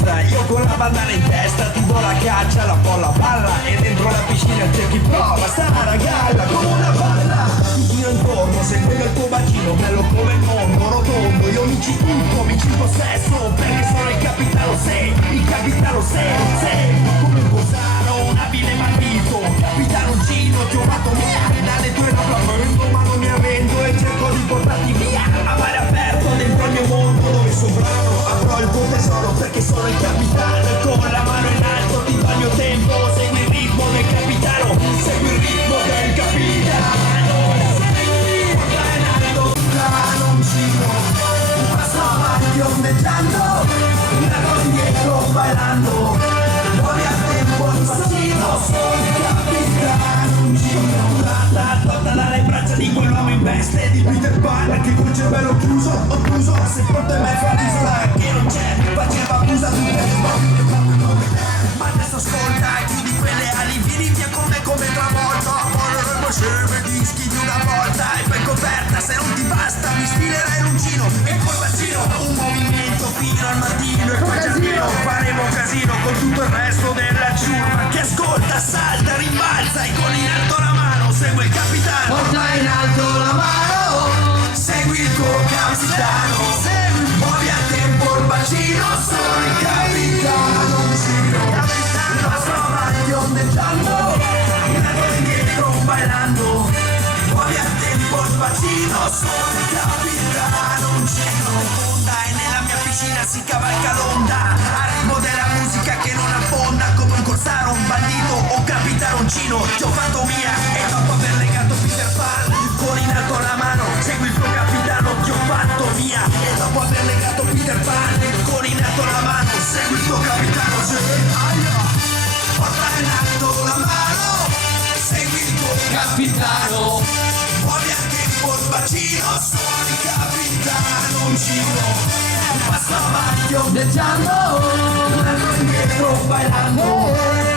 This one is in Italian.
festa, io con la bandana in testa ti do la caccia, la polla palla e dentro la piscina c'è chi prova, sta a galla come una palla. Ti giro intorno seguendo il tuo bacino, bello come il mondo, rotondo, io mi ci tutto, mi ci possesso, perché sono il capitano, sei, il capitano sei come un cosaro, un abile bandito, capitano Gino, ti ho fatto via, dalle tue labbra, ma non mi avendo e cerco di portarti via, a mare aperto dentro il mio mondo, dove sovrano avrò il tuo tesoro, perché sono il capitano, e con la mano in alto ti do il mio tempo, segui il ritmo del capitano, segui il ritmo del capitano. Un passo avanti ondeggiando, una cosa indietro bailando, fuori a tempo il bacino, sono il capitano, un giro, tolta dalle braccia di quell'uomo in veste di Peter Pan, che col cervello chiuso, ottuso, se pronto e mezzo all'isola che non c'è, faceva abusa tutte ma adesso ascolta e chiudi quelle ali, vieni via con me come travolta, voleremo sceme dischi di una volta e poi coperta, se non ti basta mi sfilerai l'uncino e col bacino un movimento fino al mattino e poi giardino faremo casino con tutto il resto della ciurma che ascolta, salta, rimbalza e con in alto la mano segue il capitano, porta in alto la mano, segui il tuo capitano, muovi a tempo il bacino, sono il capitano, passo avanti ondeggiando, una cosa indietro bailando, muovi a tempo il bacino, sono il capitano, un cino, fonda e nella mia piscina si cavalca l'onda, al ritmo della musica che non affonda, come un corsaro, un bandito o un capitaroncino, ti ho fatto via e dopo aver legato Peter Pan, con in alto la mano, segui il tuo capitano, ti ho fatto via e dopo aver legato Peter Pan, con in alto la mano, segui il tuo capitano, porta in alto la mano, segui il tuo capitano, muovi a tempo il bacino, sono il capitano, un giro, un passo avanti ondeggiando, un altro indietro bailando.